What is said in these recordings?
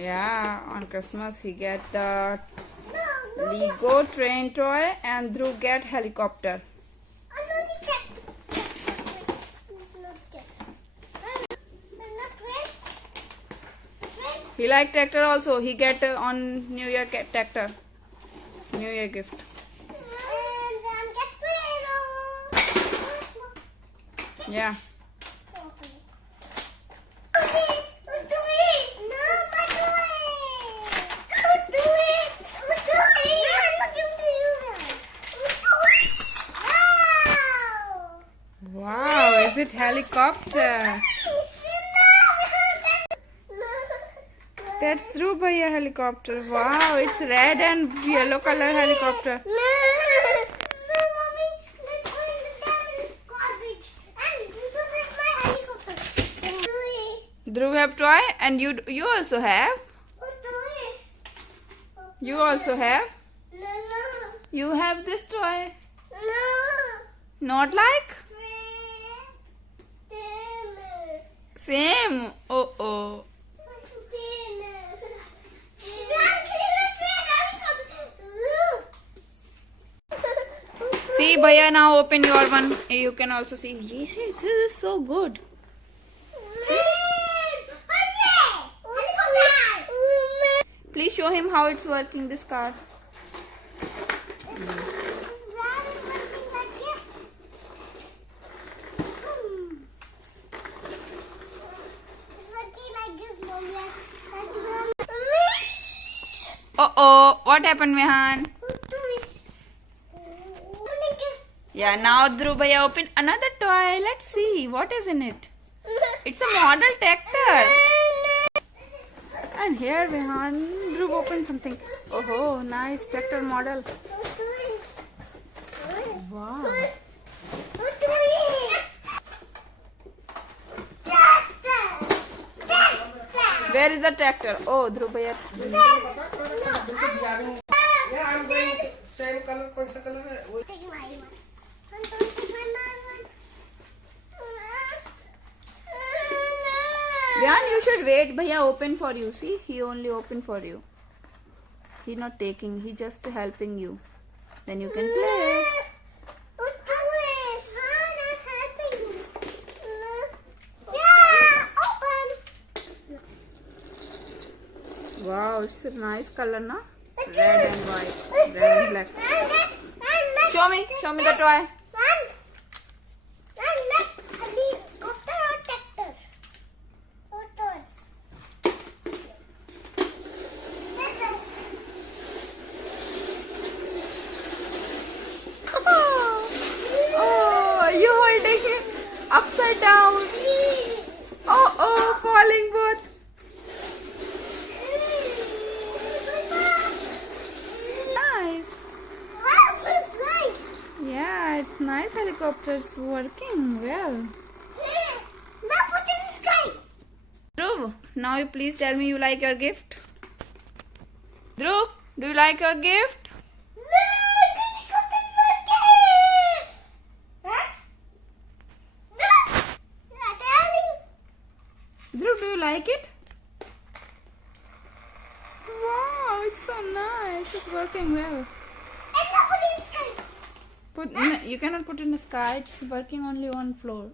Yeah, on Christmas he get the Lego train toy and Dhruv get helicopter. He like tractor also. He get on New Year tractor. New Year gift. Yeah. Wow, is it helicopter? That's Dhruv Bhaiya helicopter. Wow, it's red and yellow color helicopter. Dhruv have toy and you also have. You also have. You have this toy. Not like. Same. Oh. See, Bhaiya, now open your one. You can also see. Yes, this is so good. See? Please show him how it's working, this car. Uh-oh, what happened, Mehan? Yeah, now Dhruv Bhaiya open another toy. Let's see what is in it. It's a model tractor. And here Mehan, Dhruv opened something. Oh, nice tractor model. Wow. Where is the tractor? Oh, Dhruv Bhaiya. Yeah, I'm going same color. कौन सा color है? Dhyan, you should wait. Bhaiya open for you. See, he only open for you. He not taking. He just helping you. Then you can play. Wow, it's a nice color, na? Red and white, red and black. Show me the toy. Oh, you holding it upside down. Oh, falling both. Yeah, it's nice helicopter. It's working well. Now put in the sky. Dhruv, now you please tell me you like your gift. Dhruv, do you like your gift? Dhruv, do you like it? Wow, it's so nice. It's working well. You cannot put in the sky. It's working only on floor.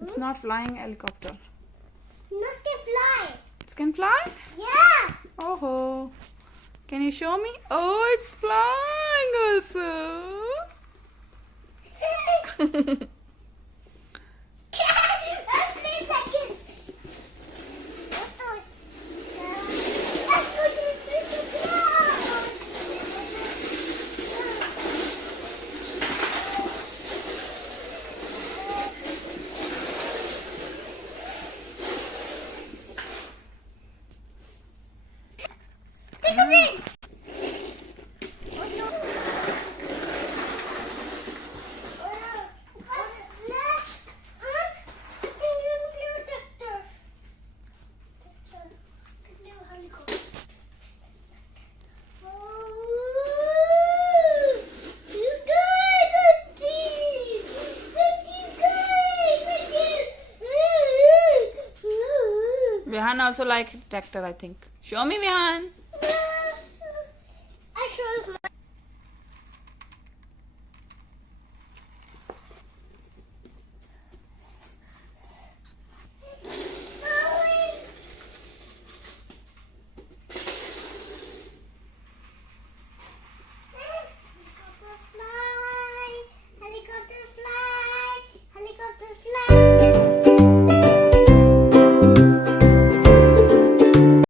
It's not flying helicopter. Not can fly. It can fly? Yeah. Oh, can you show me? Oh, it's flying also. Vihan also like tractor, I think. Show me, Vihan.